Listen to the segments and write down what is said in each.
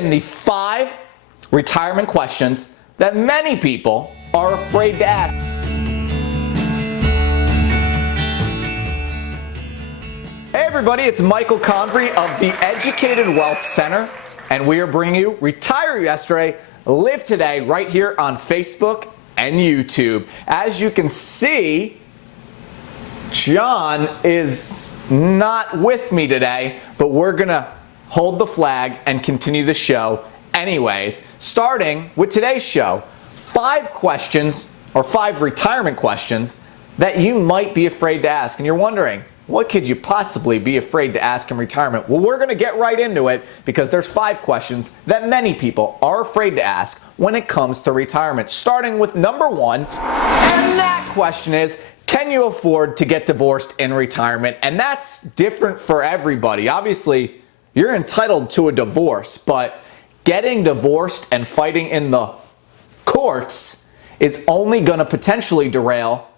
The 5 retirement questions that many people are afraid to ask. Hey everybody, it's Michael Convery of the Educated Wealth Center, and we are bringing you Retire Yesterday, Live Today right here on Facebook and YouTube. As you can see, John is not with me today, but we're gonna hold the flag and continue the show anyways. Starting with today's show, 5 questions or 5 retirement questions that you might be afraid to ask. And you're wondering, what could you possibly be afraid to ask in retirement? Well, we're gonna get right into it because there's 5 questions that many people are afraid to ask when it comes to retirement. Starting with number 1, and that question is, can you afford to get divorced in retirement? And that's different for everybody. Obviously, you're entitled to a divorce, but getting divorced and fighting in the courts is only going to potentially derail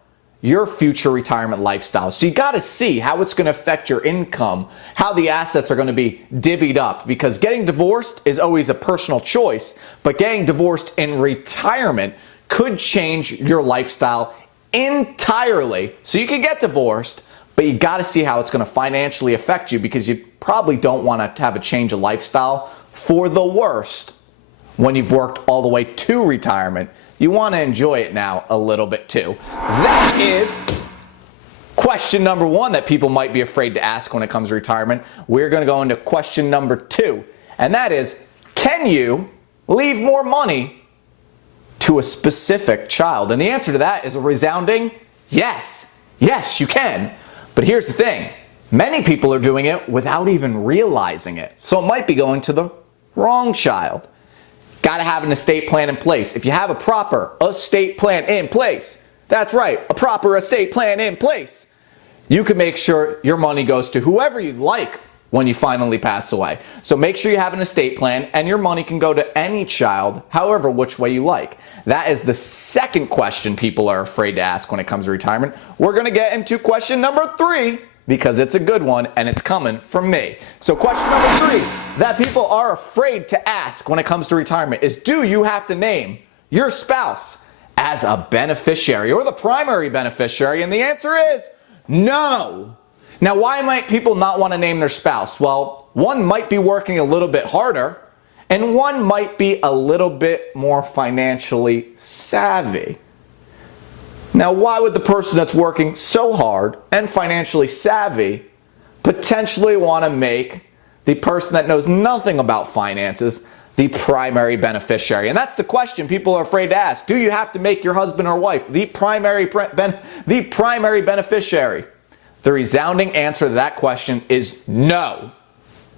your future retirement lifestyle. So you got to see how it's going to affect your income, how the assets are going to be divvied up, because getting divorced is always a personal choice, but getting divorced in retirement could change your lifestyle entirely. So you can get divorced, but you got to see how it's going to financially affect you, because you probably don't want to have a change of lifestyle for the worst when you've worked all the way to retirement. You want to enjoy it now a little bit too. That is question number 1 that people might be afraid to ask when it comes to retirement. We're going to go into question number 2, and that is, can you leave more money to a specific child? And the answer to that is a resounding yes. Yes, you can. But here's the thing, many people are doing it without even realizing it. So it might be going to the wrong child. Got to have an estate plan in place. If you have a proper estate plan in place, that's right, a proper estate plan in place, you can make sure your money goes to whoever you'd like when you finally pass away. So make sure you have an estate plan, and your money can go to any child, however which way you like. That is the second question people are afraid to ask when it comes to retirement. We're going to get into question number 3 because it's a good one and it's coming from me. So question number 3 that people are afraid to ask when it comes to retirement is, do you have to name your spouse as a beneficiary or the primary beneficiary? And the answer is no. Now, why might people not want to name their spouse? Well, one might be working a little bit harder, and one might be a little bit more financially savvy. Now, why would the person that's working so hard and financially savvy potentially want to make the person that knows nothing about finances the primary beneficiary? And that's the question people are afraid to ask. Do you have to make your husband or wife the primary beneficiary? The resounding answer to that question is no.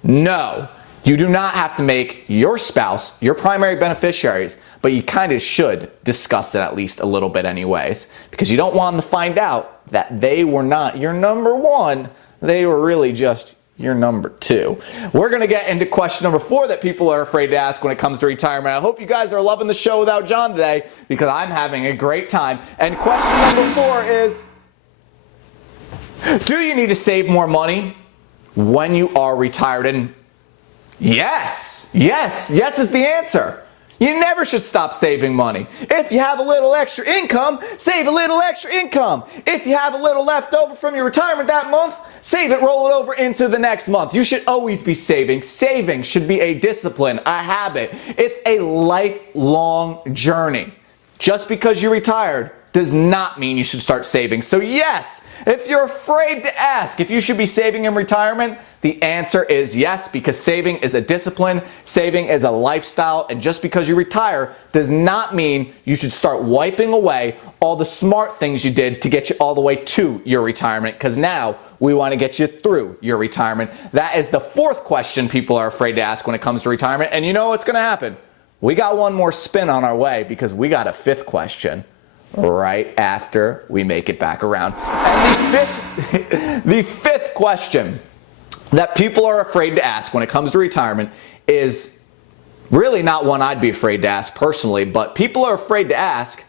No. You do not have to make your spouse your primary beneficiaries, but you kind of should discuss it at least a little bit anyways, because you don't want them to find out that they were not your number 1, they were really just your number 2. We're going to get into question number 4 that people are afraid to ask when it comes to retirement. I hope you guys are loving the show without John today, because I'm having a great time. And question number 4 is, do you need to save more money when you are retired? And yes is the answer. You never should stop saving money. If you have a little extra income, save a little extra income. If you have a little left over from your retirement that month, save it, roll it over into the next month. You should always be saving. Saving should be a discipline, a habit. It's a lifelong journey. Just because you're retired does not mean you should start saving. So yes, if you're afraid to ask if you should be saving in retirement, the answer is yes, because saving is a discipline, saving is a lifestyle, and just because you retire does not mean you should start wiping away all the smart things you did to get you all the way to your retirement, because now we want to get you through your retirement. That is the 4th question people are afraid to ask when it comes to retirement, and you know what's going to happen? We got one more spin on our way, because we got a 5th question right after we make it back around. And the fifth question that people are afraid to ask when it comes to retirement is really not one I'd be afraid to ask personally, but people are afraid to ask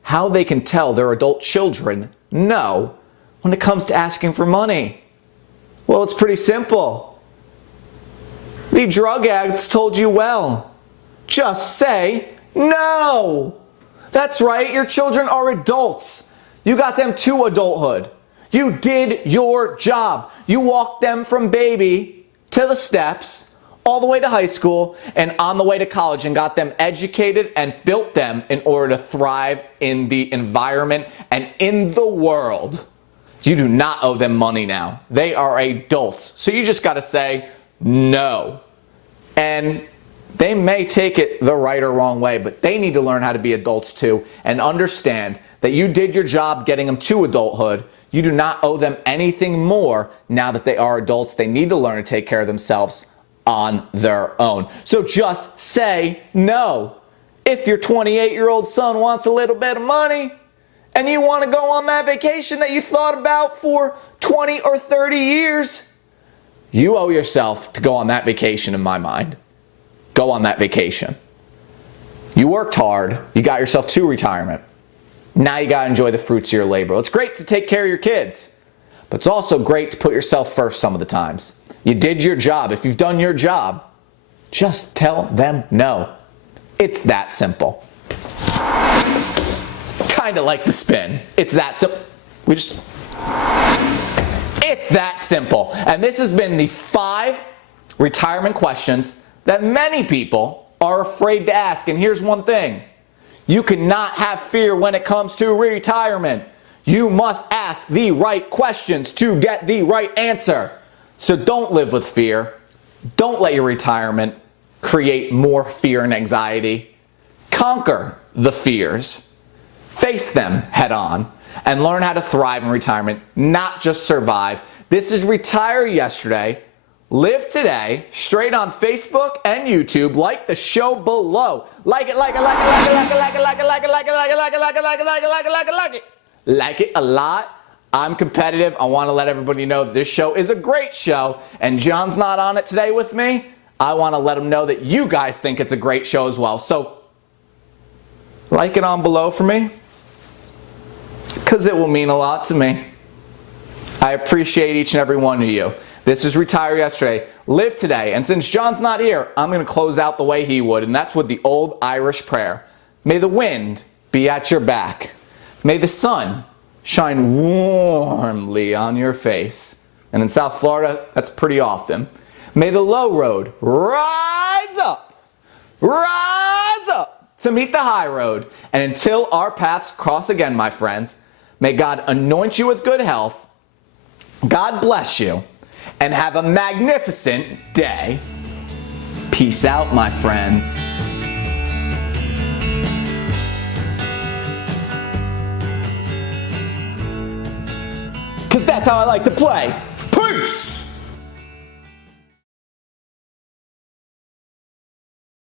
how they can tell their adult children no when it comes to asking for money. Well, it's pretty simple. The drug addicts told you well. Just say no. That's right, your children are adults. You got them to adulthood. You did your job. You walked them from baby to the steps, all the way to high school, and on the way to college, and got them educated and built them in order to thrive in the environment and in the world. You do not owe them money now. They are adults. So you just got to say no. And they may take it the right or wrong way, but they need to learn how to be adults too and understand that you did your job getting them to adulthood. You do not owe them anything more now that they are adults. They need to learn to take care of themselves on their own. So just say no. If your 28-year-old son wants a little bit of money and you want to go on that vacation that you thought about for 20 or 30 years, you owe yourself to go on that vacation in my mind. Go on that vacation. You worked hard. You got yourself to retirement. Now you got to enjoy the fruits of your labor. It's great to take care of your kids, but it's also great to put yourself first some of the times. You did your job. If you've done your job, just tell them no. It's that simple. Kind of like the spin. It's that simple. It's that simple. And this has been the 5 retirement questions that many people are afraid to ask. And here's one thing. You cannot have fear when it comes to retirement. You must ask the right questions to get the right answer. So don't live with fear. Don't let your retirement create more fear and anxiety. Conquer the fears. Face them head on and learn how to thrive in retirement, not just survive. This is Retire Yesterday. Live today, straight on Facebook and YouTube. Like the show below. Like it, like it, like it, like it, like it, like it, like it, like it, like it, like it, like it, like it, like it, like it, like it, like it, like it. Like it a lot. I'm competitive. I want to let everybody know that this show is a great show, and John's not on it today with me. I want to let him know that you guys think it's a great show as well. So, like it on below for me, because it will mean a lot to me. I appreciate each and every one of you. This is Retire Yesterday, Live Today. And since John's not here, I'm going to close out the way he would, and that's with the old Irish prayer. May the wind be at your back. May the sun shine warmly on your face. And in South Florida, that's pretty often. May the low road rise up to meet the high road. And until our paths cross again, my friends, may God anoint you with good health. God bless you. And have a magnificent day. Peace out, my friends. Because that's how I like to play. Peace!